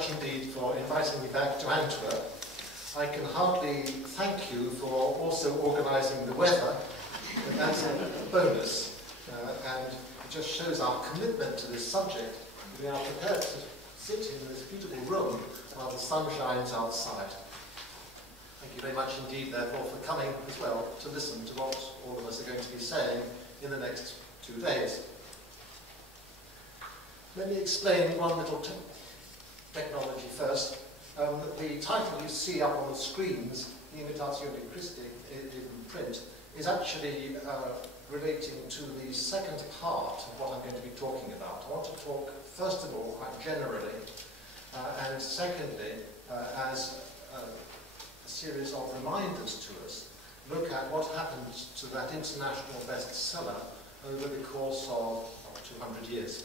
much indeed for inviting me back to Antwerp. I can hardly thank you for also organising the weather, but that's a bonus. And it just shows our commitment to this subject. We are prepared to sit in this beautiful room while the sun shines outside. Thank you very much indeed, therefore, for coming as well to listen to what all of us are going to be saying in the next 2 days. Let me explain one little technology first. The title you see up on the screens, the Imitatio di Christi in print, is actually relating to the second part of what I'm going to be talking about. I want to talk, first of all, quite generally, and secondly, as a series of reminders to us, look at what happened to that international bestseller over the course of 200 years.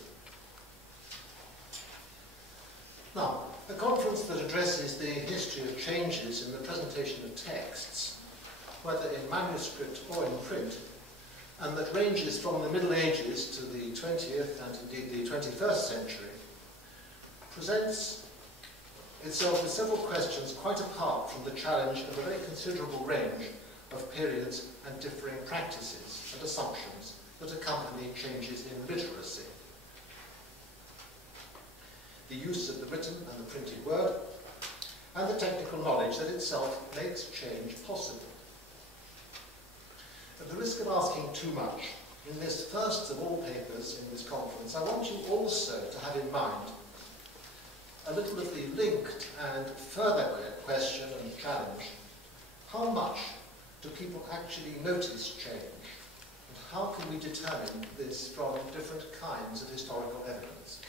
Now, a conference that addresses the history of changes in the presentation of texts, whether in manuscript or in print, and that ranges from the Middle Ages to the 20th and indeed the 21st century, presents itself with several questions quite apart from the challenge of a very considerable range of periods and differing practices and assumptions that accompany changes in literacy. The use of the written and the printed word, and the technical knowledge that itself makes change possible. At the risk of asking too much, in this first of all papers in this conference, I want you also to have in mind a little of the linked and further question and challenge. How much do people actually notice change? And how can we determine this from different kinds of historical evidence?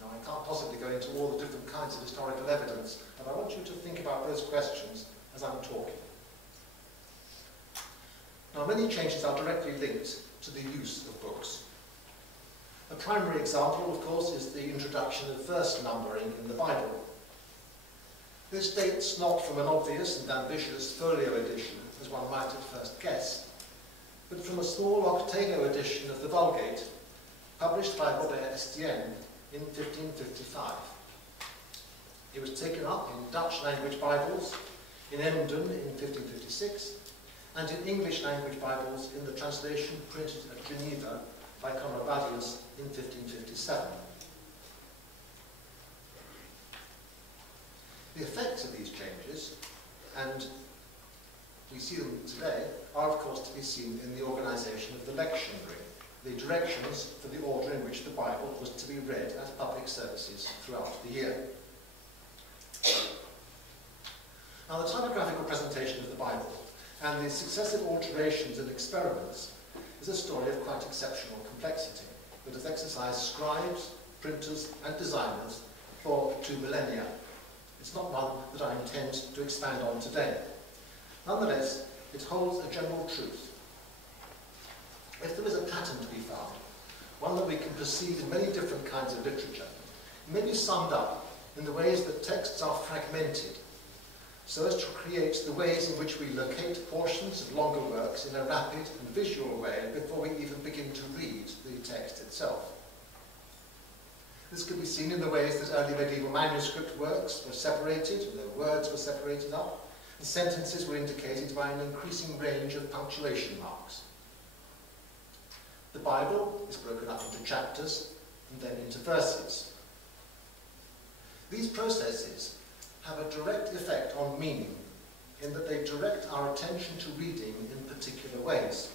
Now, I can't possibly go into all the different kinds of historical evidence, but I want you to think about those questions as I'm talking. Now, many changes are directly linked to the use of books. A primary example, of course, is the introduction of verse numbering in the Bible. This dates not from an obvious and ambitious folio edition, as one might at first guess, but from a small octavo edition of the Vulgate, published by Robert Estienne in 1555. It was taken up in Dutch language Bibles, in Emden in 1556, and in English language Bibles in the translation printed at Geneva by Conovadius in 1557. The effects of these changes, and we see them today, are of course to be seen in the organisation of the lectionary, the directions for the order in which the Bible was to be read as public services throughout the year. Now, the typographical presentation of the Bible and the successive alterations and experiments is a story of quite exceptional complexity that has exercised scribes, printers and designers for 2 millennia. It's not one that I intend to expand on today. Nonetheless, it holds a general truth. If there is a pattern to be found, one that we can perceive in many different kinds of literature, it may be summed up in the ways that texts are fragmented, so as to create the ways in which we locate portions of longer works in a rapid and visual way before we even begin to read the text itself. This can be seen in the ways that early medieval manuscript works were separated, and their words were separated up, and sentences were indicated by an increasing range of punctuation marks. The Bible is broken up into chapters and then into verses. These processes have a direct effect on meaning in that they direct our attention to reading in particular ways.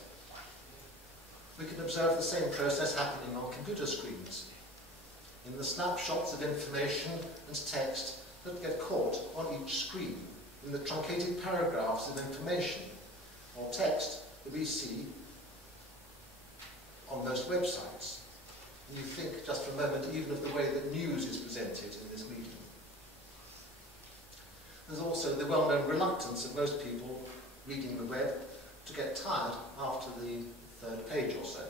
We can observe the same process happening on computer screens, in the snapshots of information and text that get caught on each screen, in the truncated paragraphs of information or text that we see on most websites. And you think just for a moment even of the way that news is presented in this medium. There's also the well-known reluctance of most people reading the web to get tired after the 3rd page or so.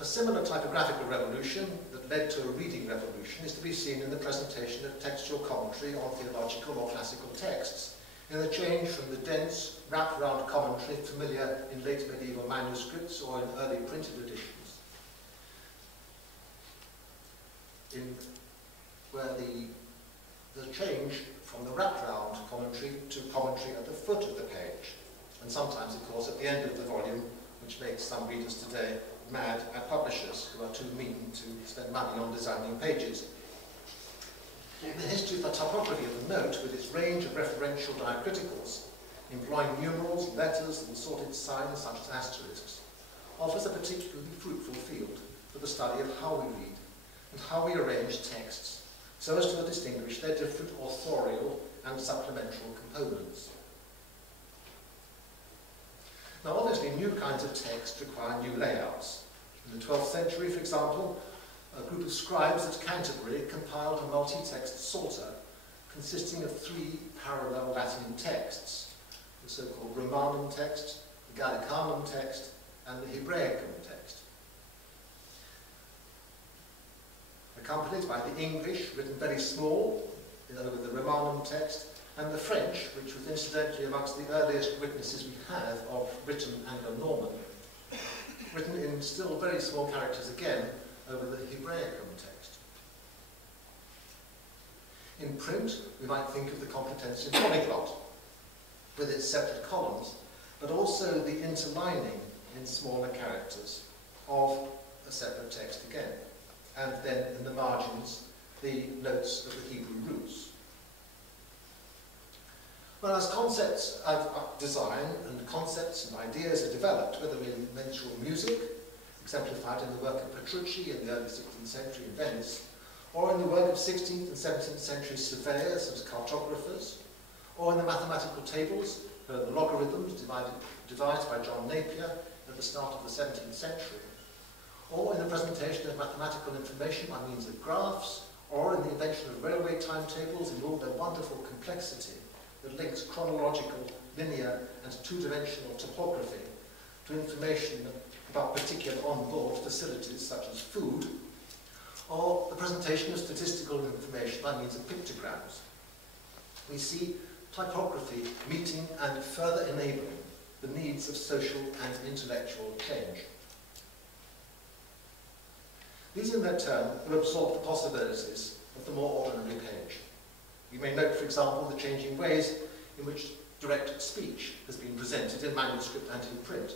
A similar typographical revolution that led to a reading revolution is to be seen in the presentation of textual commentary on theological or classical texts, in the change from the dense, wrap-round commentary familiar in late medieval manuscripts or in early printed editions. where the change from the wraparound commentary to commentary at the foot of the page, and sometimes, of course, at the end of the volume, which makes some readers today mad at publishers who are too mean to spend money on designing pages. The history of the typography of the note, with its range of referential diacriticals, employing numerals, letters, and assorted signs such as asterisks, offers a particularly fruitful field for the study of how we read and how we arrange texts so as to distinguish their different authorial and supplemental components. Now, obviously, new kinds of text require new layouts. In the 12th century, for example, a group of scribes at Canterbury compiled a multi-text psalter consisting of 3 parallel Latin texts, the so-called Romanum text, the Gallicanum text, and the Hebraicum text, accompanied by the English, written very small, with the Romanum text, and the French, which was incidentally amongst the earliest witnesses we have of written Anglo-Norman, written in still very small characters again over the Hebraicum text. In print, we might think of the comprehensive polyglot, with its separate columns, but also the interlining in smaller characters of a separate text again, and then in the margins, the notes of the Hebrew roots. Well, as concepts of design and concepts and ideas are developed, whether in mensual music, exemplified in the work of Petrucci in the early 16th century in Venice, or in the work of 16th and 17th century surveyors as cartographers, or in the mathematical tables, the logarithms devised by John Napier at the start of the 17th century, or in the presentation of mathematical information by means of graphs, or in the invention of railway timetables in all their wonderful complexity that links chronological, linear, and two-dimensional topography to information about particular on-board facilities such as food, or the presentation of statistical information by means of pictograms. We see typography meeting and further enabling the needs of social and intellectual change. These in their turn will absorb the possibilities of the more ordinary page. You may note, for example, the changing ways in which direct speech has been presented in manuscript and in print,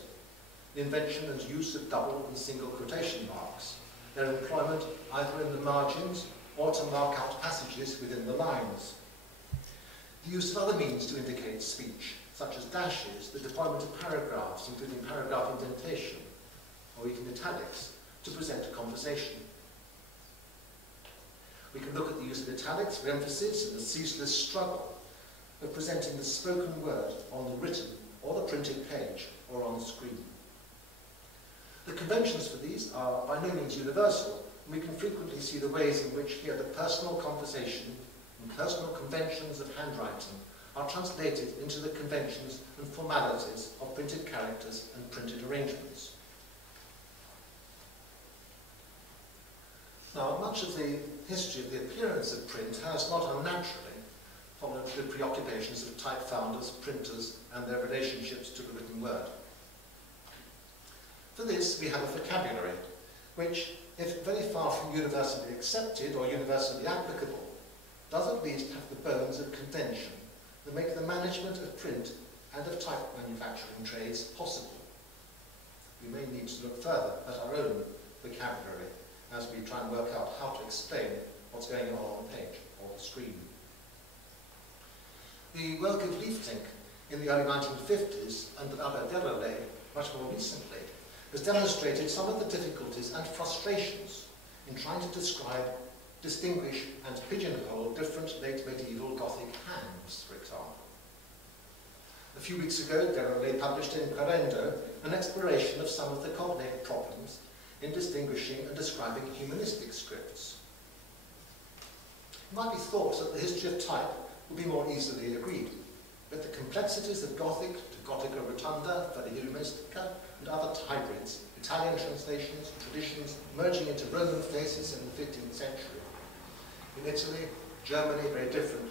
the invention and use of double and single quotation marks, their employment either in the margins or to mark out passages within the lines, the use of other means to indicate speech, such as dashes, the deployment of paragraphs, including paragraph indentation, or even italics, to present a conversation. We can look at the use of italics for emphasis and the ceaseless struggle of presenting the spoken word on the written or the printed page or on the screen. The conventions for these are by no means universal, and we can frequently see the ways in which here the personal conversation and personal conventions of handwriting are translated into the conventions and formalities of printed characters and printed arrangements. Now, much of the history of the appearance of print has not unnaturally followed the preoccupations of type founders, printers, and their relationships to the written word. For this, we have a vocabulary, which, if very far from universally accepted or universally applicable, does at least have the bones of convention that make the management of print and of type manufacturing trades possible. We may need to look further at our own vocabulary as we try and work out how to explain what's going on the page or the screen. The work of Liefdink in the early 1950s and Albert Delaunay much more recently has demonstrated some of the difficulties and frustrations in trying to describe, distinguish and pigeonhole different late medieval Gothic hands, for example. A few weeks ago, Delaunay published in Querendo an exploration of some of the cognate problems in distinguishing and describing humanistic scripts. It might be thought that the history of type would be more easily agreed, but the complexities of Gothic to Gothica Rotunda, Humanistica, and other hybrids, Italian translations, traditions merging into Roman faces in the 15th century. In Italy, Germany very differently,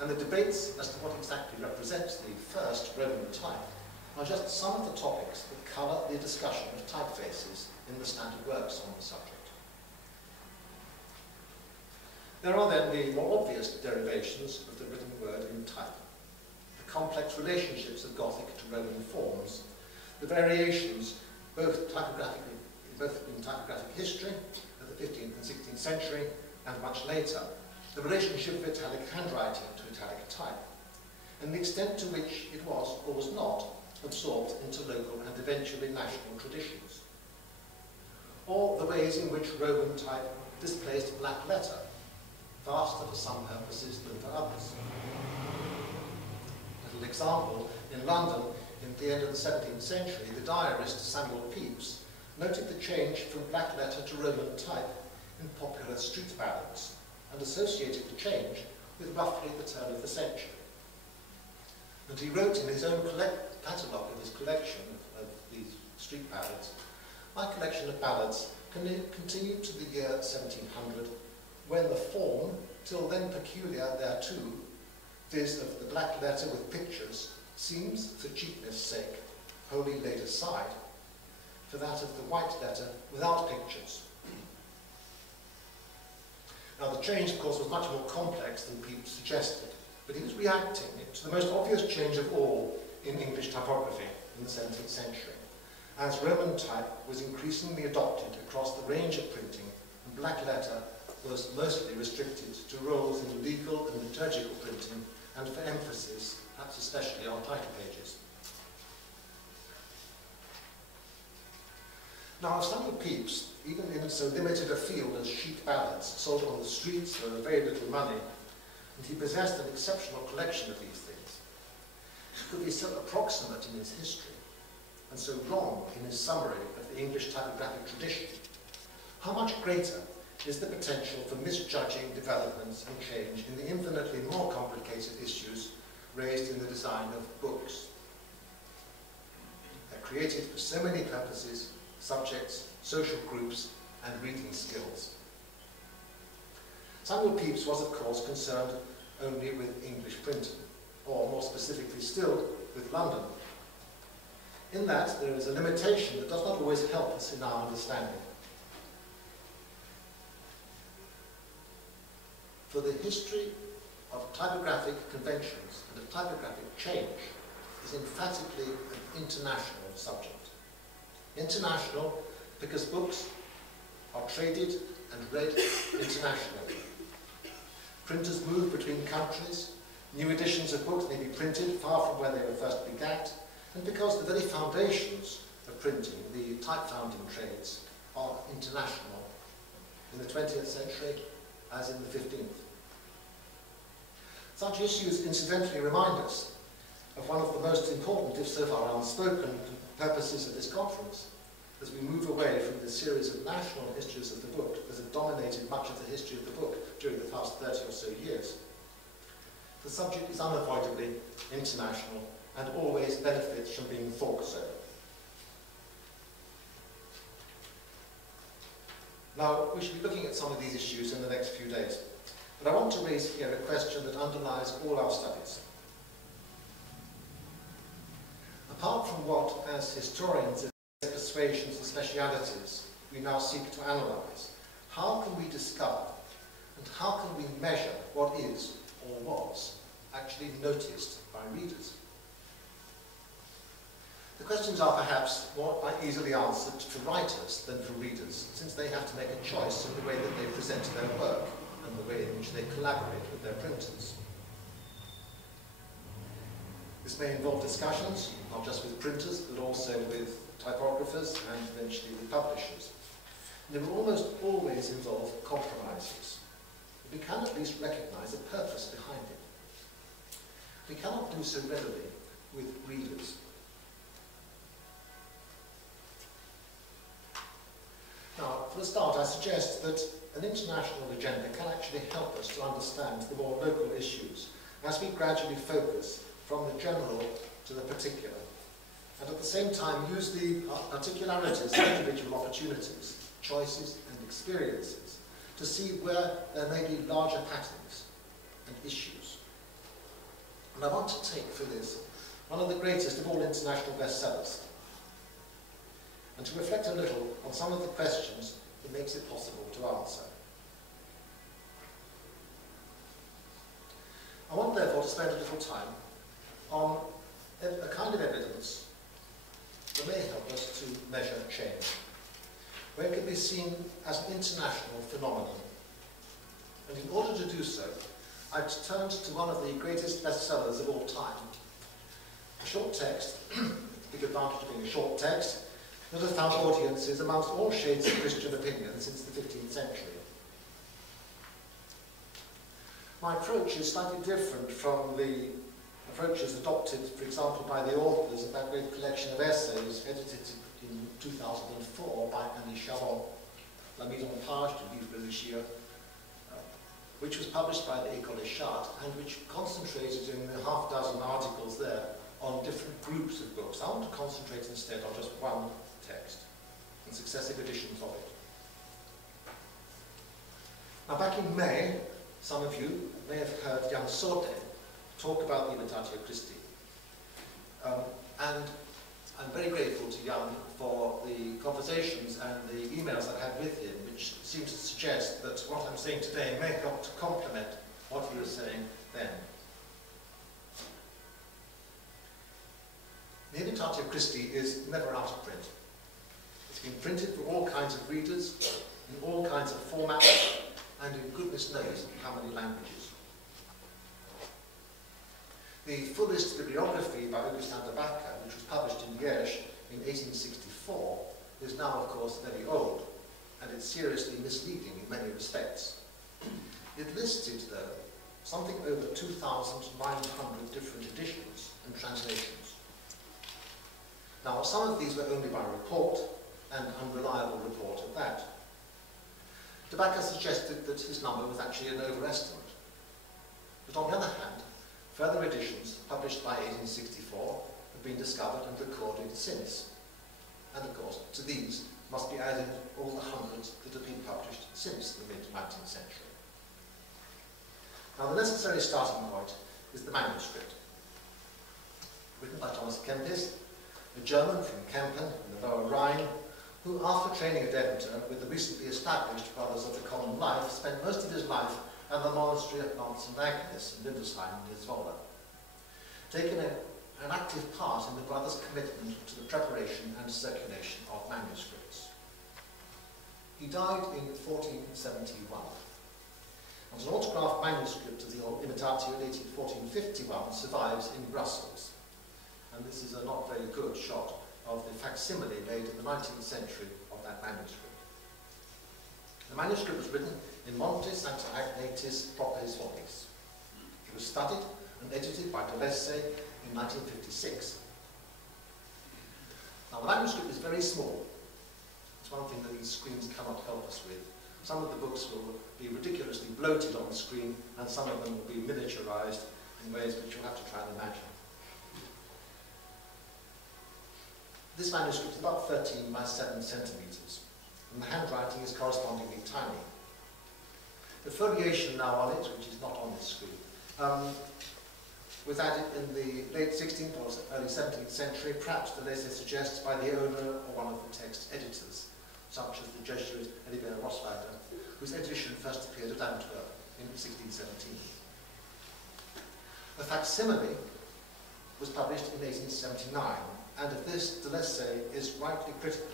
and the debates as to what exactly represents the first Roman type are just some of the topics that colour the discussion of typefaces in the standard works on the subject. There are then the more obvious derivations of the written word in type. The complex relationships of Gothic to Roman forms, the variations both in typographic history of the 15th and 16th century and much later, the relationship of italic handwriting to italic type, and the extent to which it was or was not absorbed into local and eventually national traditions, or the ways in which Roman type displaced black letter, faster for some purposes than for others. As an example, in London, in the end of the 17th century, the diarist Samuel Pepys noted the change from black letter to Roman type in popular street ballads, and associated the change with roughly the turn of the century. And he wrote in his own catalogue of his collection of these street ballads, "My collection of ballads continued to the year 1700, when the form, till then peculiar thereto, viz. Of the black letter with pictures, seems, for cheapness' sake, wholly laid aside, for that of the white letter without pictures." Now the change, of course, was much more complex than Pepys suggested, but he was reacting to the most obvious change of all in English typography in the 17th century, as Roman type was increasingly adopted across the range of printing, and black letter was mostly restricted to roles in legal and liturgical printing, and for emphasis, perhaps especially on title pages. Now, Samuel Pepys, even in so limited a field as sheet ballads, sold on the streets for very little money, and he possessed an exceptional collection of these things, he could be so approximate in his history, and so wrong in his summary of the English typographic tradition. How much greater is the potential for misjudging developments and change in the infinitely more complicated issues raised in the design of books? They're created for so many purposes, subjects, social groups, and reading skills. Samuel Pepys was, of course, concerned only with English printing, or more specifically still, with London. In that, there is a limitation that does not always help us in our understanding. For the history of typographic conventions and of typographic change is emphatically an international subject. International because books are traded and read internationally. Printers move between countries, new editions of books may be printed far from where they were first begat, and because the very foundations of printing, the type founding trades, are international in the 20th century as in the 15th. Such issues incidentally remind us of one of the most important, if so far unspoken, purposes of this conference, as we move away from the series of national histories of the book that have dominated much of the history of the book during the past 30 or so years. The subject is unavoidably international and always benefits from being thought so. Now, we should be looking at some of these issues in the next few days, but I want to raise here a question that underlies all our studies. Apart from what, as historians of persuasions and specialities, we now seek to analyse, how can we discover and how can we measure what is, or was, actually noticed by readers? The questions are perhaps more easily answered for writers than for readers, since they have to make a choice in the way that they present their work and the way in which they collaborate with their printers. This may involve discussions, not just with printers, but also with typographers and eventually with publishers. And they will almost always involve compromises. We can at least recognise a purpose behind it. We cannot do so readily with readers. Now, for a start, I suggest that an international agenda can actually help us to understand the more local issues as we gradually focus from the general to the particular, and at the same time use the particularities of individual opportunities, choices and experiences to see where there may be larger patterns and issues. And I want to take for this one of the greatest of all international bestsellers, and to reflect a little on some of the questions that makes it possible to answer. I want therefore to spend a little time on a kind of evidence that may help us to measure change, where it can be seen as an international phenomenon. And in order to do so, I've turned to one of the greatest bestsellers of all time, a short text, the big advantage of being a short text, that has found audiences amongst all shades of Christian opinion since the 15th century. My approach is slightly different from the approaches adopted, for example, by the authors of that great collection of essays edited in 2004 by Annie Charon, La mise en page du livre religieux, which was published by the École des Chartes and which concentrated in the half-dozen articles there on different groups of books. I want to concentrate instead on just one text and successive editions of it. Now, back in May, some of you may have heard Jan Sorte talk about the Imitatio Christi. And I'm very grateful to Jan for the conversations and the emails I had with him, which seems to suggest that what I'm saying today may help to complement what he was saying then. The Imitatio Christi is never out of print. It's been printed for all kinds of readers, in all kinds of formats, and in goodness knows how many languages. The fullest bibliography by Augustin de Bacca, which was published in Liège in 1864, is now, of course, very old, and it's seriously misleading in many respects. It listed, though, something over 2,900 different editions and translations. Now, some of these were only by report, and unreliable report at that. De Bacca suggested that his number was actually an overestimate. But on the other hand, further editions published by 1864 have been discovered and recorded since. And of course, to these must be added all the hundreds that have been published since the mid-19th century. Now, the necessary starting point is the manuscript. Written by Thomas Kempis, a German from Kempen in the Lower Rhine, who, after training at Deventer with the recently established Brothers of the Common Life, spent most of his life at the monastery of Mount St. Agnes in Lindesheim near Zwolle, taking an active part in the brothers' commitment to the preparation and circulation of manuscripts. He died in 1471, and an autographed manuscript of the Imitatio dated 1451 survives in Brussels, and this is a not very good shot of the facsimile made in the 19th century of that manuscript. The manuscript was written in Monte Santa Agnetis Propes Volis. It was studied and edited by Delesse in 1956. Now, the manuscript is very small. It's one thing that these screens cannot help us with. Some of the books will be ridiculously bloated on the screen, and some of them will be miniaturized in ways which you'll have to try and imagine. This manuscript is about 13 by 7 centimeters, and the handwriting is correspondingly tiny. The foliation now on it, which is not on this screen, was added in the late 16th or early 17th century, perhaps Delesse suggests by the owner or one of the text editors, such as the Jesuit Elibert Rossweiler, whose edition first appeared at Antwerp in 1617. A facsimile was published in 1879, and of this Delesse is rightly critical.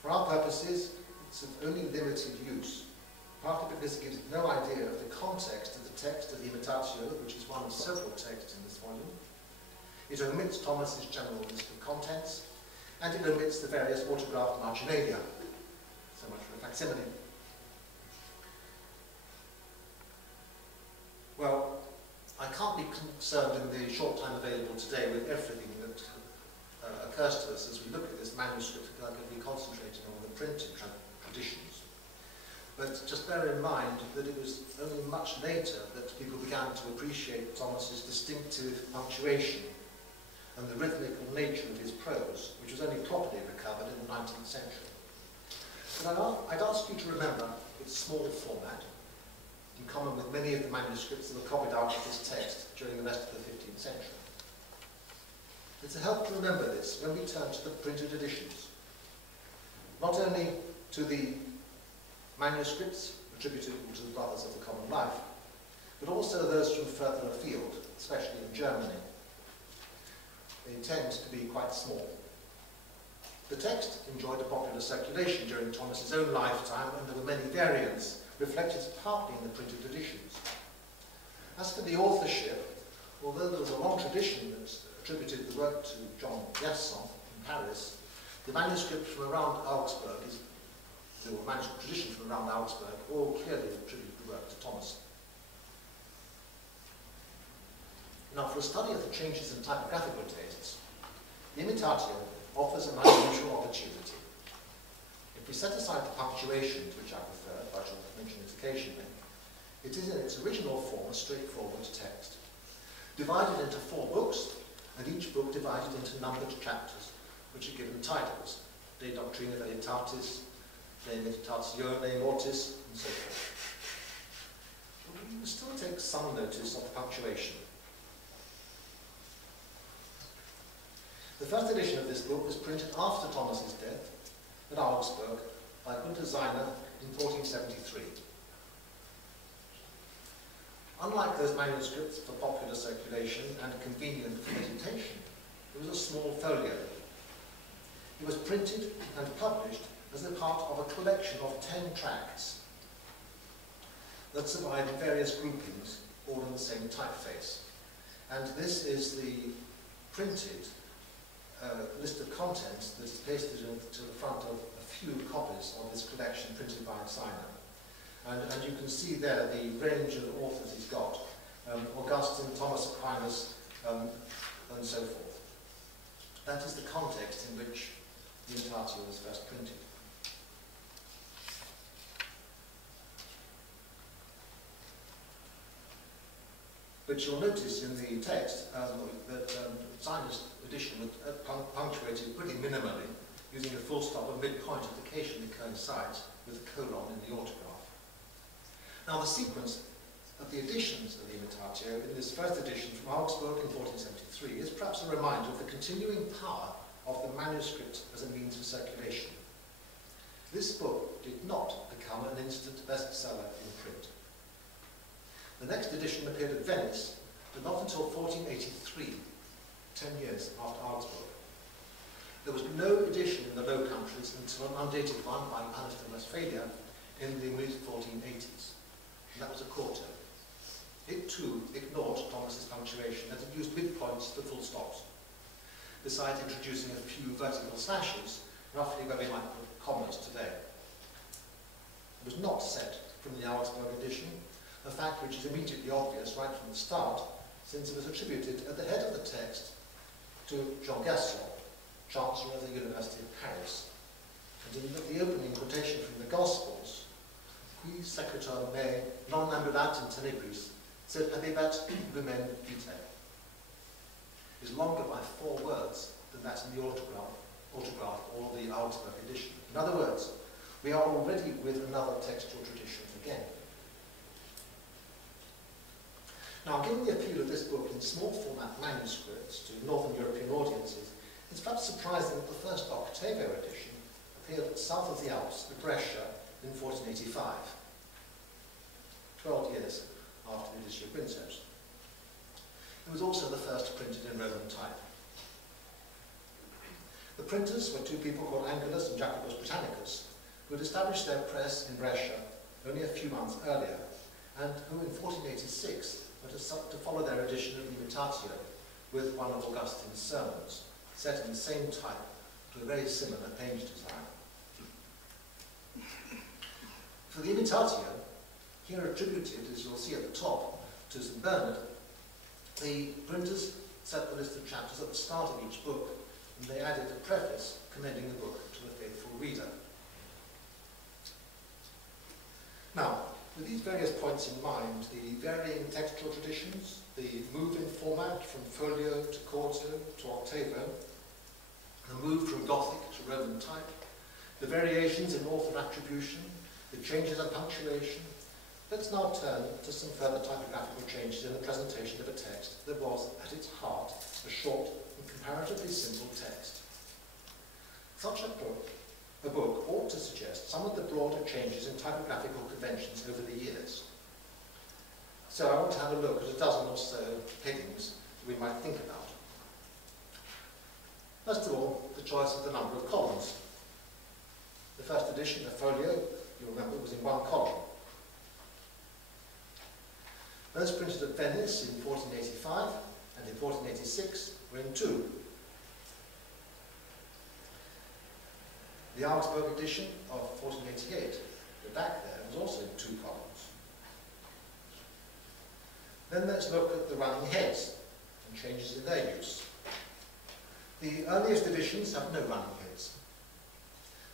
For our purposes, it's of only limited use, partly because it gives no idea of the context of the text of the Imitatio, which is one of several texts in this volume. It omits Thomas's general list of contents, and it omits the various autographed marginalia. So much for a facsimile. Well, I can't be concerned in the short time available today with everything that occurs to us as we look at this manuscript, because I'm going to be concentrating on the printed traditions. But just bear in mind that it was only much later that people began to appreciate Thomas's distinctive punctuation and the rhythmical nature of his prose, which was only properly recovered in the 19th century. But I'd ask you to remember its small format, in common with many of the manuscripts that were copied out of this text during the rest of the 15th century. It's a help to remember this when we turn to the printed editions, not only to the manuscripts attributable to the Brothers of the Common Life, but also those from further afield, especially in Germany. They tend to be quite small. The text enjoyed a popular circulation during Thomas's own lifetime, and there were many variants, reflected partly in the printed editions. As for the authorship, although there was a long tradition that attributed the work to John Gerson in Paris, the manuscript from around Augsburg the manuscript tradition from around Augsburg all clearly attribute the work to Thomas. Now, for a study of the changes in typographical tastes, the Imitatio offers an unusual opportunity. If we set aside the punctuation, to which I prefer, but I shall mention it occasionally, it is in its original form a straightforward text, divided into 4 books, and each book divided into numbered chapters, which are given titles: De Doctrina Veritatis, De Meditatione Mortis, and so forth. But we will still take some notice of the punctuation. The first edition of this book was printed after Thomas's death at Augsburg by Günther Seiner in 1473. Unlike those manuscripts for popular circulation and convenient for meditation, it was a small folio. It was printed and published as a part of a collection of 10 tracts that survive in various groupings, all in the same typeface. And this is the printed list of contents that is pasted to the front of a few copies of this collection printed by Seiner. And you can see there the range of authors he's got: Augustine, Thomas Aquinas, and so forth. That is the context in which the Imitatio was first printed. But you'll notice in the text that Seiner's edition was punctuated pretty minimally, using a full stop at midpoint that occasionally coincides with a colon in the autograph. Now, the sequence of the editions of the Imitatio in this first edition from Augsburg in 1473 is perhaps a reminder of the continuing power of the manuscript as a means for circulation. This book did not become an instant bestseller in print. The next edition appeared at Venice, but not until 1483, 10 years after Augsburg. There was no edition in the Low Countries until an undated one by Alistair Westphalia in the mid-1480s, and that was a quarto. It too ignored Thomas's punctuation, as it used midpoints for full stops, besides introducing a few vertical slashes, roughly where we might put commas today. It was not set from the Augsburg edition, a fact which is immediately obvious right from the start, since it was attributed at the head of the text to Jean Gerson, Chancellor of the University of Paris. And in the opening quotation from the Gospels, qui sequitur me non ambulat in tenebris, sed habebat lumen vitae, is longer by 4 words than that in the autograph or the Augsburg edition. In other words, we are already with another textual tradition again. Now, given the appeal of this book in small format manuscripts to Northern European audiences, it's perhaps surprising that the first octavo edition appeared south of the Alps at Brescia in 1485, 12 years after the issue of Princeps. It was also the first printed in Roman type. The printers were 2 people called Angelus and Jacobus Britannicus, who had established their press in Brescia only a few months earlier, and who in 1486 were to follow their edition of the Imitatio with one of Augustine's sermons, set in the same type to a very similar page design. For the Imitatio, here attributed, as you'll see at the top, to St. Bernard, the printers set the list of chapters at the start of each book, and they added a preface commending the book to the faithful reader. Now, with these various points in mind, the varying textual traditions, the move in format from folio to quarto to octavo, the move from Gothic to Roman type, the variations in author attribution, the changes in punctuation, let's now turn to some further typographical changes in the presentation of a text that was, at its heart, a short and comparatively simple text. Such a book ought to suggest some of the broader changes in typographical conventions over the years. So I want to have a look at a dozen or so headings we might think about. First of all, the choice of the number of columns. The first edition, the folio, you'll remember, was in one column. Those printed at Venice in 1485 and in 1486 were in two. The Augsburg edition of 1488, the back there, was also in two columns. Then let's look at the running heads and changes in their use. The earliest editions have no running heads,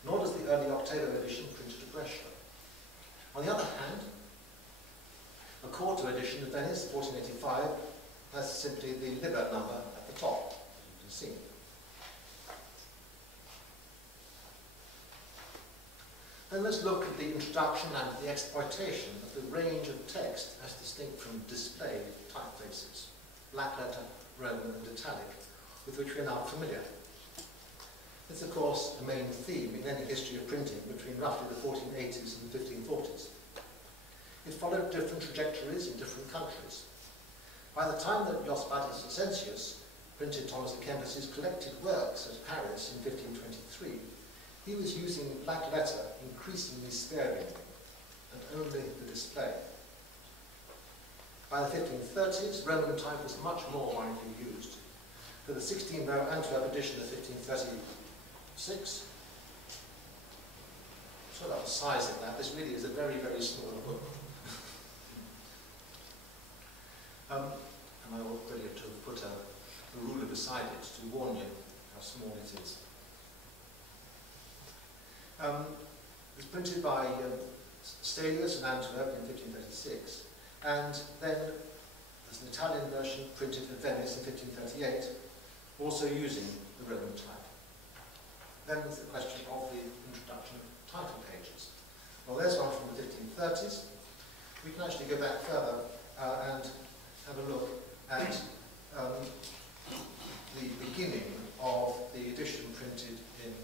nor does the early octavo edition printed at Brescia. On the other hand, a quarto edition of Venice, 1485, has simply the Liber number at the top, as you can see. Then let's look at the introduction and the exploitation of the range of text as distinct from display typefaces, black letter, Roman and italic, with which we are now familiar. It's of course a main theme in any history of printing between roughly the 1480s and the 1540s. It followed different trajectories in different countries. By the time that Jos Vicentius printed Thomas à Kempis's collected works at Paris in 1523, he was using black letter increasingly sparingly, and only the display. By the 1530s, Roman type was much more widely used. For the 16-row Antwerp edition of 1536, so about the size of that, this really is a very, very small book. And I already have to put a ruler beside it to warn you how small it is. It was printed by Stelius in Antwerp in 1536, and then there's an Italian version printed at Venice in 1538, also using the Roman type. Then there's the question of the introduction of title pages. Well, there's one from the 1530s. We can actually go back further and have a look at the beginning of the edition printed in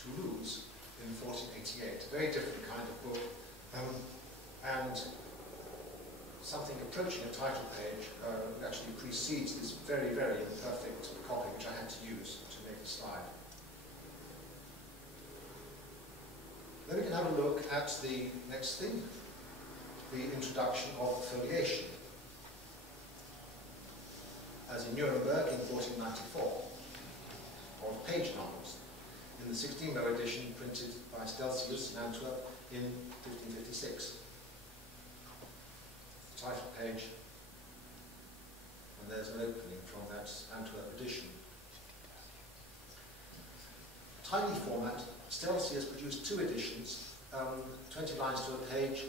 Toulouse in 1488, a very different kind of book, and something approaching a title page actually precedes this very, very imperfect copy which I had to use to make the slide. Then we can have a look at the next thing, the introduction of foliation. As in Nuremberg in 1494, of page numbers, in the 16-row edition printed by Stelzius in Antwerp in 1556. The title page, and there's an opening from that Antwerp edition. Tiny format, Stelzius produced two editions, 20 lines to a page,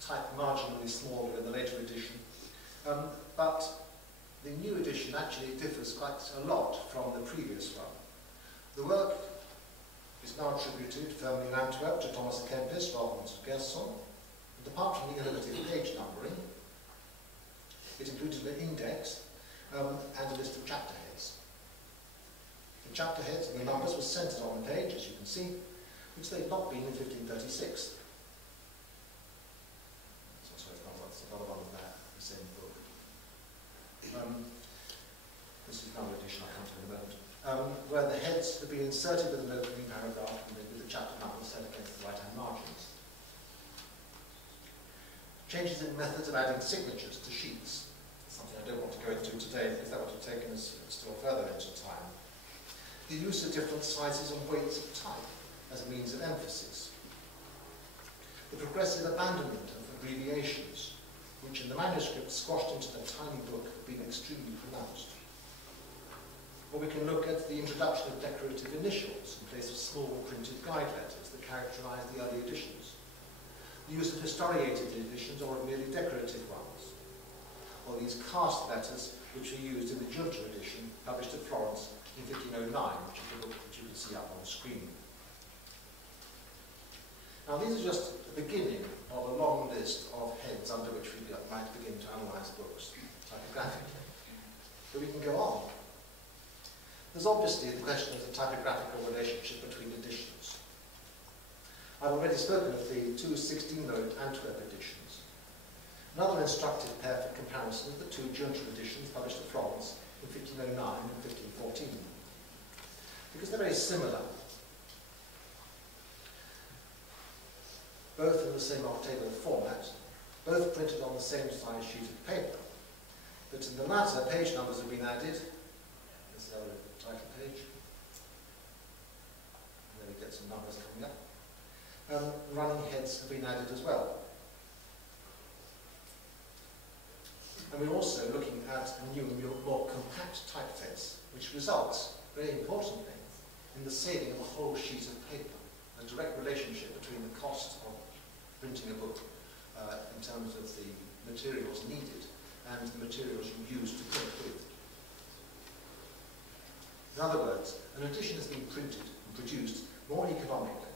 type marginally smaller in the later edition, but the new edition actually differs quite a lot from the previous one. The work is now attributed firmly in Antwerp to Thomas à Kempis rather than to Gerson, and apart from the innovative page numbering, it included an index and a list of chapter heads. The chapter heads and the numbers were centered on the page, as you can see, which they'd not been in 1536. So it's another one of that, the same book. This is another edition I'll come to in a moment, where the heads have been inserted with an opening paragraph and with the chapter numbers set against the right-hand margins. Changes in methods of adding signatures to sheets, something I don't want to go into today because that would have taken us still further into time. The use of different sizes and weights of type as a means of emphasis. The progressive abandonment of abbreviations, which in the manuscript squashed into the tiny book have been extremely pronounced. Or we can look at the introduction of decorative initials in place of small printed guide letters that characterize the early editions. The use of historiated editions or of merely decorative ones. Or these cast letters which are used in the Giunta edition published at Florence in 1509, which is the book that you can see up on the screen. Now these are just the beginning of a long list of heads under which we might begin to analyse books typographically. But we can go on. There's obviously the question of the typographical relationship between editions. I've already spoken of the two 16-row Antwerp editions. Another instructive pair for comparison is the two Junta editions published at Florence in 1509 and 1514. Because they're very similar, both in the same octavo format, both printed on the same size sheet of paper. But in the latter, page numbers have been added. There's our title page. And then we get some numbers coming up. Running heads have been added as well. And we're also looking at a new, more compact typeface, which results, very importantly, in the saving of a whole sheet of paper, a direct relationship between the cost of printing a book in terms of the materials needed and the materials you use to print with. In other words, an edition has been printed and produced more economically,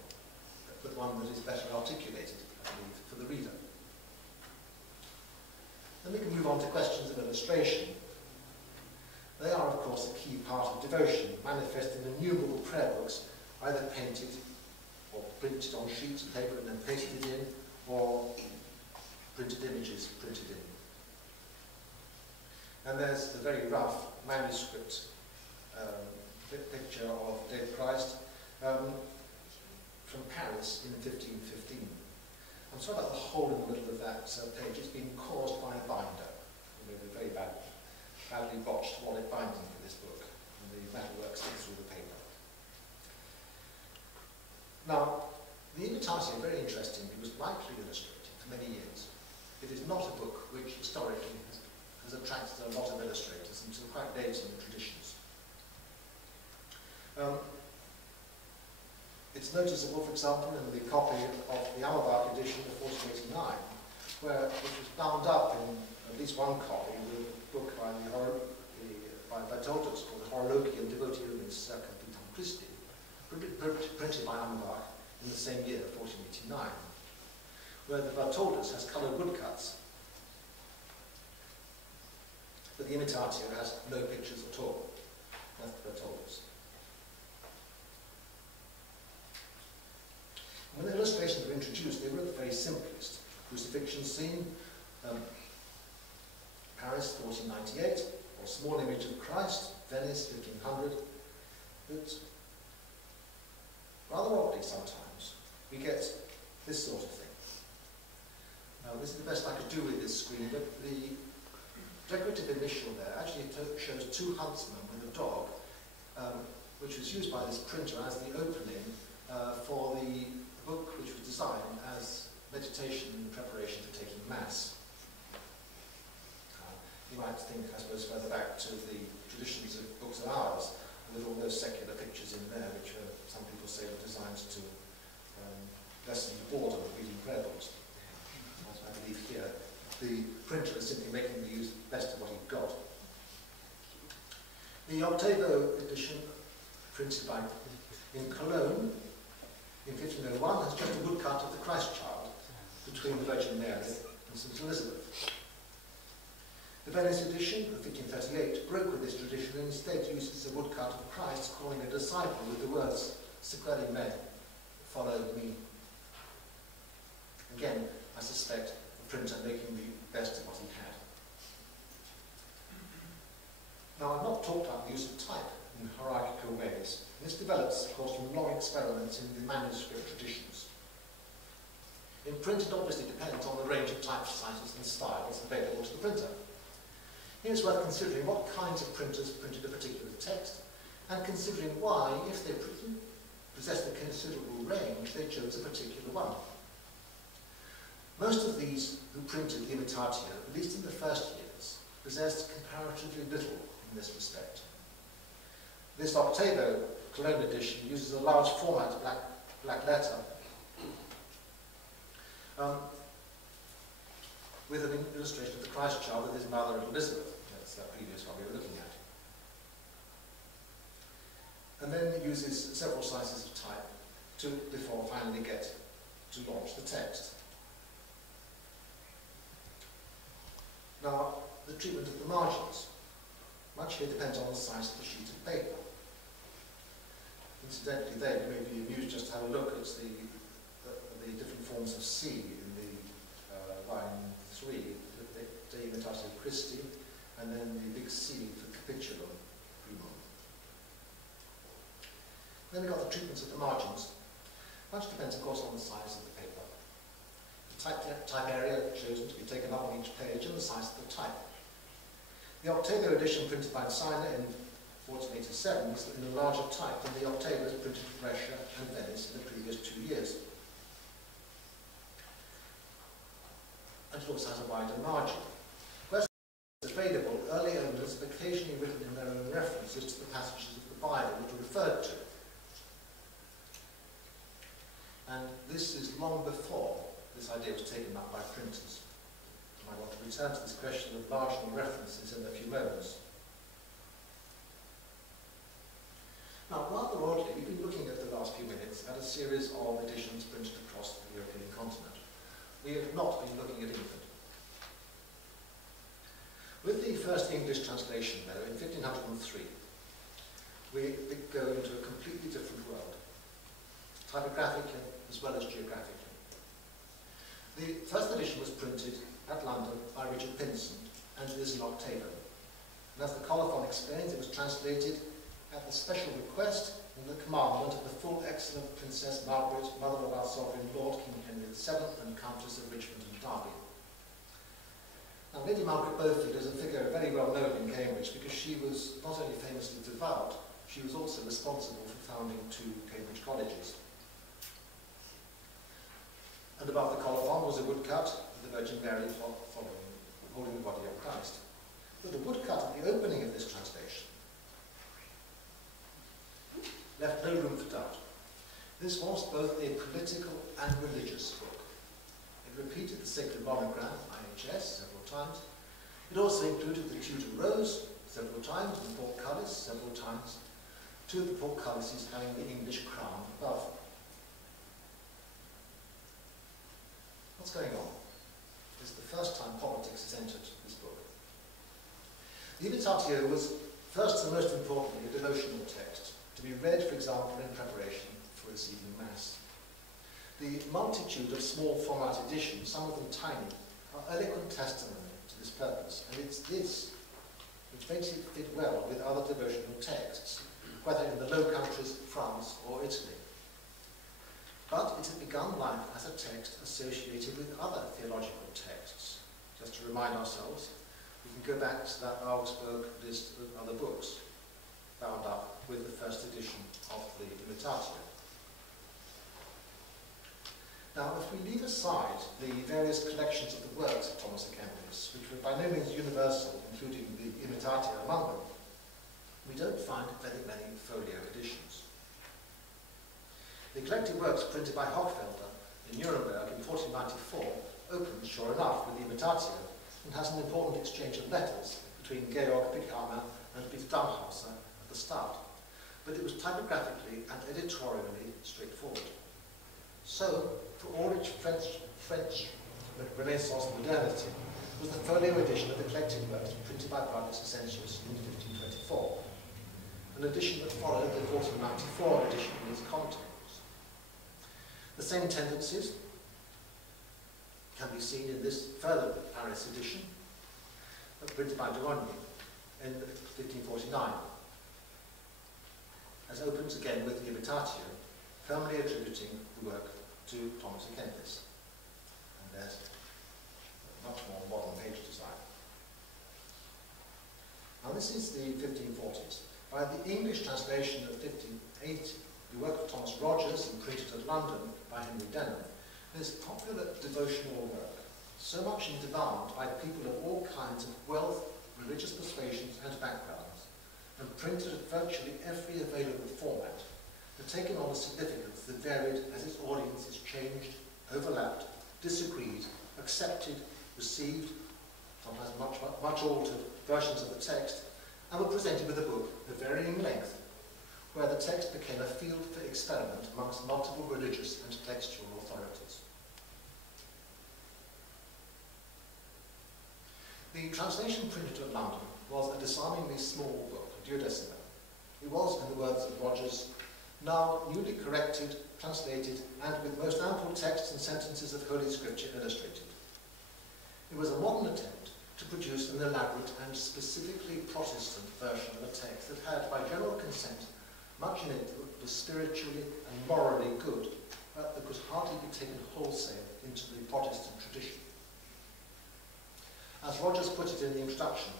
but one that is better articulated, I believe, for the reader. Then we can move on to questions of illustration. They are, of course, a key part of devotion, manifest in innumerable prayer books, either painted or printed on sheets of paper and then pasted in, or printed images printed in. And there's the very rough manuscript picture of Dead Christ from Paris in 1515. I'm sorry about the hole in the middle of that page. It's been caused by a binder. We made a very badly botched wallet binding for this book, and the metalwork sticks through the paper. Now, the Imitatio, very interestingly, was lightly illustrated for many years. It is not a book which historically has attracted a lot of illustrators until quite late in the traditions. It's noticeable, for example, in the copy of the Amabach edition of 1489, which was bound up in at least one copy with a book by Bartolus called the Horologium Devotionis Circa Vitam Christi, printed by Amabach in the same year, 1489, where the Bartolus has coloured woodcuts, but the Imitatio has no pictures at all. That's the Bartolus. When the illustrations were introduced, they were at the very simplest. Crucifixion scene, Paris, 1498, or small image of Christ, Venice, 1500. But rather oddly sometimes, we get this sort of thing. Now, this is the best I could do with this screen, but the decorative initial there actually shows two huntsmen with a dog, which was used by this printer as the opening for the book which was designed as meditation in preparation for taking Mass. You might think, I suppose, further back to the traditions of books of hours, with all those secular pictures in there, which some people say were designed to lessen the boredom of reading prayer books. As I believe here, the printer is simply making the use best of what he got. The octavo edition, printed in Cologne, in 1501, has just a woodcut of the Christ child between the Virgin Mary and St. Elizabeth. The Venice edition of 1538 broke with this tradition and instead uses a woodcut of Christ calling a disciple with the words, Sequere me, follow me. Again, I suspect the printer making the best of what he had. Now, I've not talked about the use of type in hierarchical ways. This develops, of course, from long experiments in the manuscript traditions. In print, it obviously depends on the range of type sizes and styles available to the printer. Here it's worth considering what kinds of printers printed a particular text, and considering why, if they possessed a considerable range, they chose a particular one. Most of these who printed the Imitatio, at least in the first years, possessed comparatively little in this respect. This octavo Cologne edition uses a large format black letter with an illustration of the Christ child with his mother Elizabeth. That's that previous one we were looking at. And then it uses several sizes of type before finally get to launch the text. Now, the treatment of the margins. Much here depends on the size of the sheet of paper. Incidentally, there you may be amused just to have a look at the different forms of C in the line 3. Imitatio Christi, and then the big C for Capitulum Primum. Then we've got the treatments at the margins. Much depends, of course, on the size of the paper. The type area chosen to be taken up on each page and the size of the type. The Octavo edition printed by Sina in 1487 was in a larger type than the Octavos printed in Brescia and Venice in the previous 2 years. And it also has a wider margin. Where it's available, early owners have occasionally written in their own references to the passages of the Bible that are referred to. And this is long before this idea was taken up by printers. I want to return to this question of marginal references in a few moments. Now, rather oddly, we've been looking at the last few minutes at a series of editions printed across the European continent. We have not been looking at England. With the first English translation, though, in 1503, we go into a completely different world, typographically as well as geographically. The first edition was printed at London by Richard Pinson, and it is an octavo. And as the colophon explains, it was translated at the special request and the commandment of the full excellent Princess Margaret, mother of our sovereign Lord King Henry VII and Countess of Richmond and Derby. Now, Lady Margaret Beaufort is a figure very well known in Cambridge because she was not only famously devout, she was also responsible for founding 2 Cambridge colleges. And above the colophon was a woodcut of the Virgin Mary holding the body of Christ. But the woodcut at the opening of this translation left no room for doubt. This was both a political and religious book. It repeated the sacred monogram, IHS, several times. It also included the Tudor rose several times, and the portcullis several times, 2 of the portcullises having the English crown above. What's going on? This is the first time politics has entered this book. The Imitatio was first and most importantly a devotional text, to be read, for example, in preparation for receiving Mass. The multitude of small format editions, some of them tiny, are eloquent testimony to this purpose, and it's this which makes it fit well with other devotional texts, whether in the Low Countries, France, or Italy. But it had begun life as a text associated with other theological texts. Just to remind ourselves, we can go back to that Augsburg list of other books bound up with the first edition of the Imitatio. Now, if we leave aside the various collections of the works of Thomas à Kempis, which were by no means universal, including the Imitatio among them, we don't find very many folio editions. The collected works printed by Hochfelder in Nuremberg in 1494 opens, sure enough, with the Imitatio and has an important exchange of letters between Georg Bickhammer and Peter Damhauser at the start, but it was typographically and editorially straightforward. So, for all its French Renaissance modernity, was the folio edition of the collected works printed by Brothers Essentius in 1524, an edition that followed the 1494 edition in its content. The same tendencies can be seen in this further Paris edition, printed by Durand in 1549, as opens again with the Imitatio, firmly attributing the work to Thomas à Kempis. And there's a much more modern page design. Now this is the 1540s. By the English translation of 1580, the work of Thomas Rogers, and printed at London by Henry Denham, is popular devotional work, so much in demand by people of all kinds of wealth, religious persuasions and backgrounds, and printed at virtually every available format, had taken on a significance that varied as its audiences changed, overlapped, disagreed, accepted, received, sometimes much altered versions of the text, and were presented with a book of varying length, where the text became a field for experiment amongst multiple religious and textual authorities. The translation printed at London was a disarmingly small book, a duodecimo. It was, in the words of Rogers, now newly corrected, translated, and with most ample texts and sentences of Holy Scripture illustrated. It was a modern attempt to produce an elaborate and specifically Protestant version of a text that had, by general consent, much in it that was spiritually and morally good, but that could hardly be taken wholesale into the Protestant tradition. As Rogers put it in the introduction,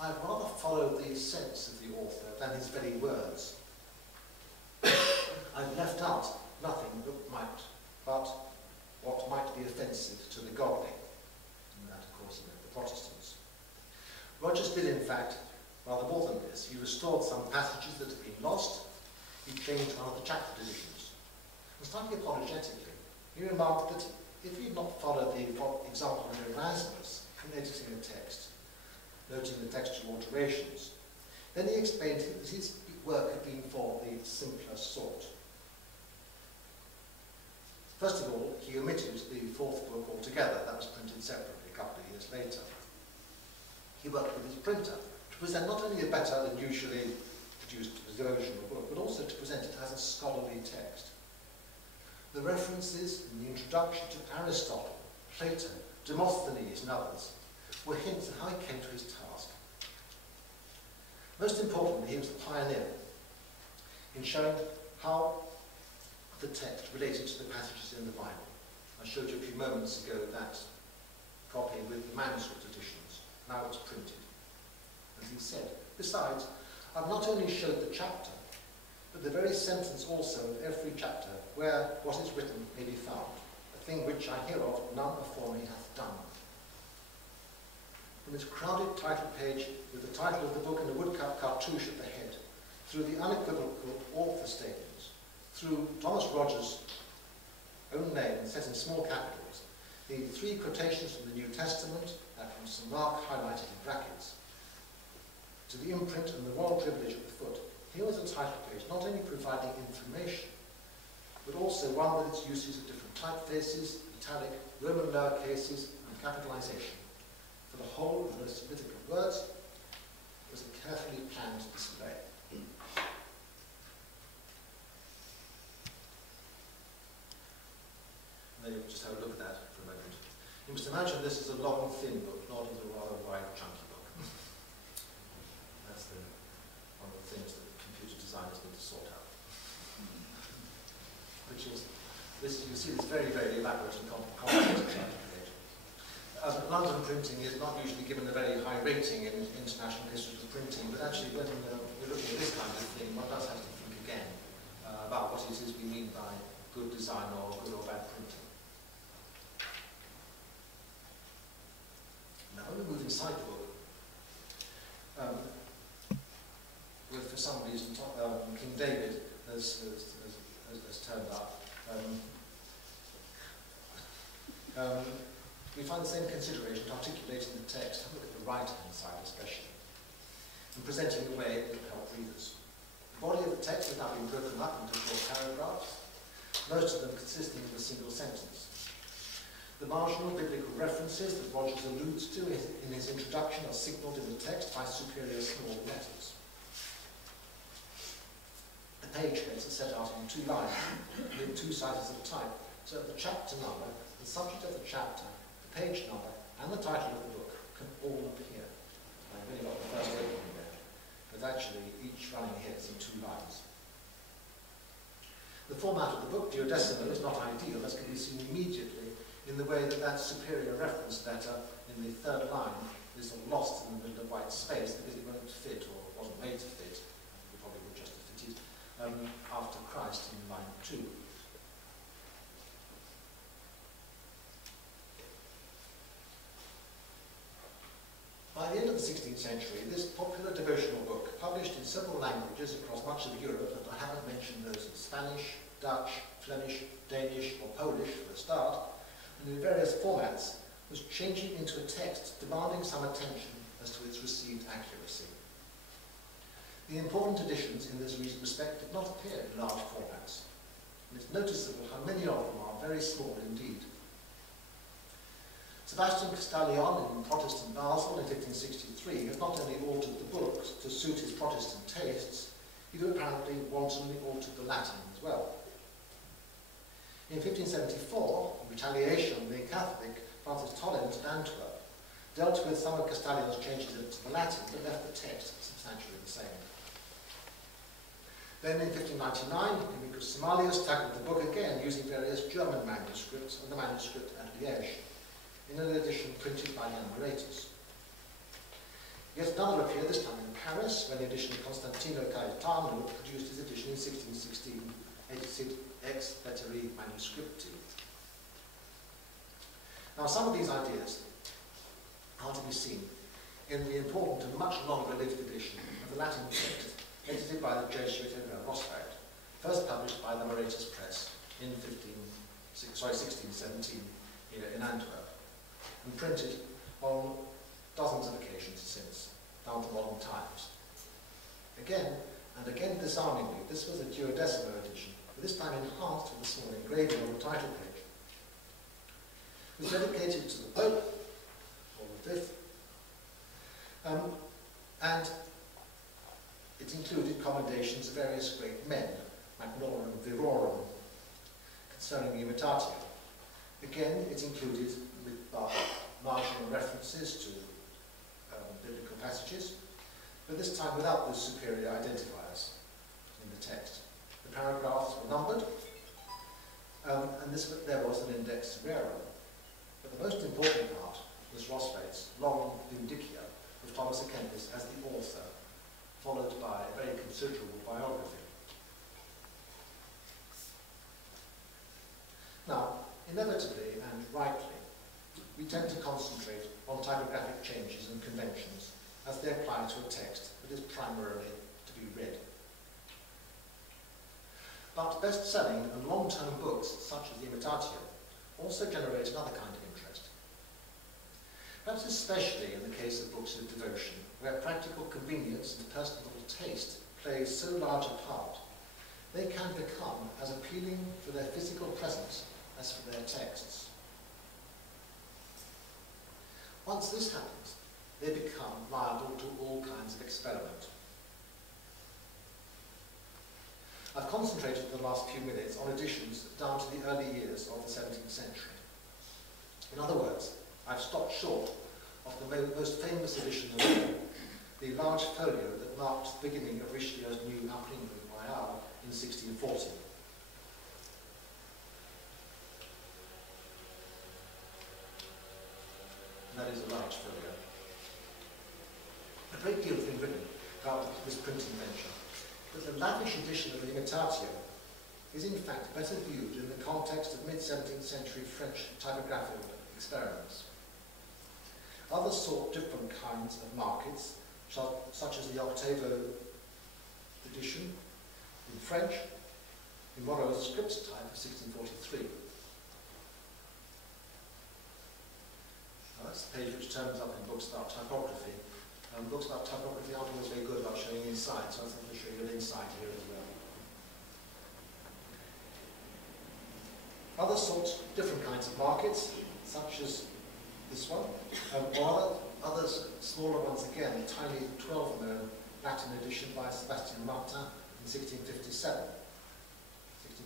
I have rather followed the sense of the author than his very words. I've left out nothing but what might be offensive to the godly. And that, of course, meant the Protestants. Rogers did, in fact, rather more than this. He restored some passages that had been lost. He changed one of the chapter divisions. And slightly apologetically, he remarked that if he had not followed the example of Erasmus in editing a text, noting the textual alterations, then he explained that his work had been for the simpler sort. First of all, he omitted the fourth book altogether. That was printed separately a couple of years later. He worked with his printer to present not only a better than usually produced version of the book, but also to present it as a scholarly text. The references in the introduction to Aristotle, Plato, Demosthenes and others were hints at how he came to his task. Most importantly, he was the pioneer in showing how the text related to the passages in the Bible. I showed you a few moments ago that copy with the manuscript editions. Now it's printed. As he said, besides, I've not only showed the chapter, but the very sentence also of every chapter where what is written may be found, a thing which I hear of none before me hath done. From this crowded title page with the title of the book and a woodcut cartouche at the head, through the unequivocal author statements, through Thomas Rogers' own name set in small capitals, the three quotations from the New Testament and from St. Mark highlighted in brackets, to the imprint and the royal privilege at the foot, here was a title page not only providing information, but also one with its uses of different typefaces, italic, Roman lower cases, and capitalization. For the whole of the most significant words, it was a carefully planned display. There you just have a look at that for a moment. You must imagine this is a long, thin book, not as a rather wide, chunky book. That's one of the things that computer designers need to sort out. Which is, you see this very, very elaborate and complex title page. London printing is not usually given a very high rating in international histories of printing, but actually when we're looking at this kind of thing, one does have to think again about what it is we mean by good design or good or bad printing. Now, when we move inside the book, for some reason, King David has turned up. We find the same consideration in articulating the text. Have a look at the right-hand side especially, and presenting the way it will help readers. The body of the text has now been broken up into short paragraphs, most of them consisting of a single sentence. The marginal biblical references that Rogers alludes to in his introduction are signalled in the text by superior small letters. The page heads are set out in 2 lines, with 2 sizes of type, so that the chapter number, the subject of the chapter, the page number, and the title of the book can all appear. I've really got the first opening there, but actually each running here is in 2 lines. The format of the book, duodecimal, is not ideal, as can be seen immediately in the way that that superior reference letter in the 3rd line is lost in the middle of white space because it won't fit, or wasn't made to fit, it probably would just have fitted, after Christ in line 2. By the end of the 16th century, this popular devotional book, published in several languages across much of Europe, and I haven't mentioned those in Spanish, Dutch, Flemish, Danish, or Polish for a start, and in various formats, was changing into a text demanding some attention as to its received accuracy. The important additions in this respect did not appear in large formats, and it's noticeable how many of them are very small indeed. Sebastian Castalion in Protestant Basel in 1563 had not only altered the book to suit his Protestant tastes, he had apparently wantonly altered the Latin as well. In 1574, in retaliation, the Catholic Francis Tollens at Antwerp dealt with some of Castellio's changes to the Latin, but left the text substantially the same. Then in 1599, Himicus Somalius tackled the book again using various German manuscripts and the manuscript at Liège, in an edition printed by Jan Moretus. Yet another appeared, this time in Paris, when the edition of Constantino Caetano produced his edition in 1616, Edicit ex Vetteri Manuscripti. Now, some of these ideas are to be seen in the important and much longer-lived edition of the Latin text, edited by the Jesuit Emil Roswald, first published by the Moretus Press in 1617 here in Antwerp, and printed on dozens of occasions since, down to modern times. Again, and again disarmingly, this was a duodecimo edition, but this time enhanced with a small engraving on the title page. It was dedicated to the Pope, Paul V, and it included commendations of various great men, Magnorum Virorum, concerning the Imitatio. Again, it included marginal references to biblical passages, but this time without those superior identifiers in the text. The paragraphs were numbered, and there was an index rerum. But the most important part was Roswald's long Vindicia of Thomas à Kempis as the author, followed by a very considerable biography. Now, inevitably and rightly, we tend to concentrate on typographic changes and conventions as they apply to a text that is primarily to be read. But best-selling and long-term books, such as the Imitatio, also generate another kind of interest. Perhaps especially in the case of books of devotion, where practical convenience and personal taste play so large a part, they can become as appealing for their physical presence as for their texts. Once this happens, they become liable to all kinds of experiment. I've concentrated the last few minutes on editions down to the early years of the 17th century. In other words, I've stopped short of the most famous edition of all, the large folio that marked the beginning of Richelieu's new Imprimerie Royale in 1640. And that is a large folio. A great deal has been written about this printing venture, but the lavish edition of the Imitatio is in fact better viewed in the context of mid-17th century French typographical experiments. Others sought different kinds of markets, such as the octavo edition in French, in Moreau's script type of 1643. That's the page which turns up in books about typography. Books about typography aren't always very good about showing inside, so I think I'll show you an inside here as well. Others sought different kinds of markets, such as this one, or others, smaller ones again, a tiny 12-known Latin edition by Sebastian Martin in 1657.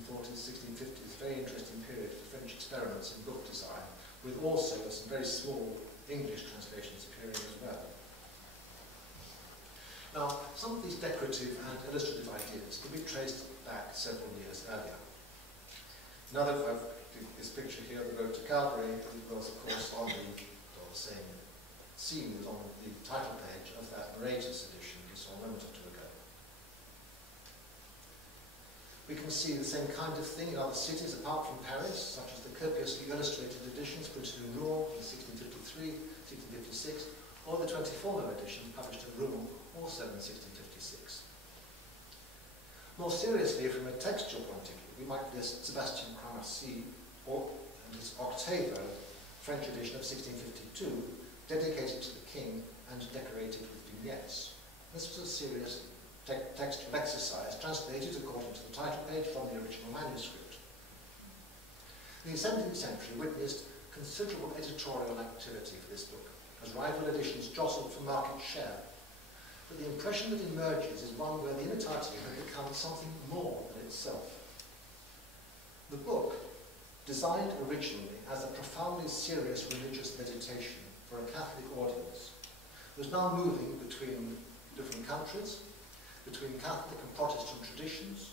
1640s, 1650s, very interesting period for French experiments in book design, with also some very small English translations appearing as well. Now, some of these decorative and illustrative ideas can be traced back several years earlier. Another, this picture here of the road to Calgary was, of course, on the same scene was on the title page of that Moretus edition you saw a moment or two ago. We can see the same kind of thing in other cities apart from Paris, such as the copiously illustrated editions printed in Rouen in 1653, 1656, or the 24-no edition published in Rouen also in 1656. More seriously, from a textual point of view, we might list Sebastian Cramarcy and his octavo French edition of 1652, dedicated to the king and decorated with vignettes. This was a serious textual exercise, translated according to the title page from the original manuscript. The 17th century witnessed considerable editorial activity for this book, as rival editions jostled for market share. But the impression that emerges is one where the Imitatio had become something more than itself. The book, designed originally as a profoundly serious religious meditation for a Catholic audience was now moving between different countries, between Catholic and Protestant traditions,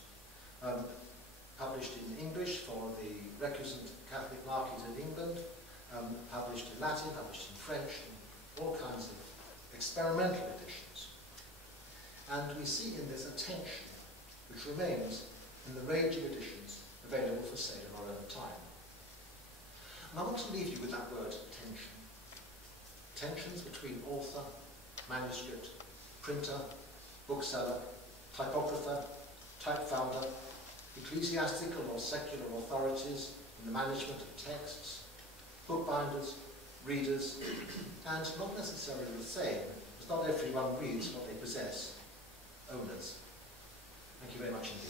published in English for the recusant Catholic market in England, published in Latin, published in French, and all kinds of experimental editions. And we see in this a tension which remains in the range of editions available for sale in our own time. And I want to leave you with that word, tension. Tensions between author, manuscript, printer, bookseller, typographer, type founder, ecclesiastical or secular authorities in the management of texts, bookbinders, readers, and not necessarily the same, because not everyone reads what they possess, owners. Thank you very much indeed.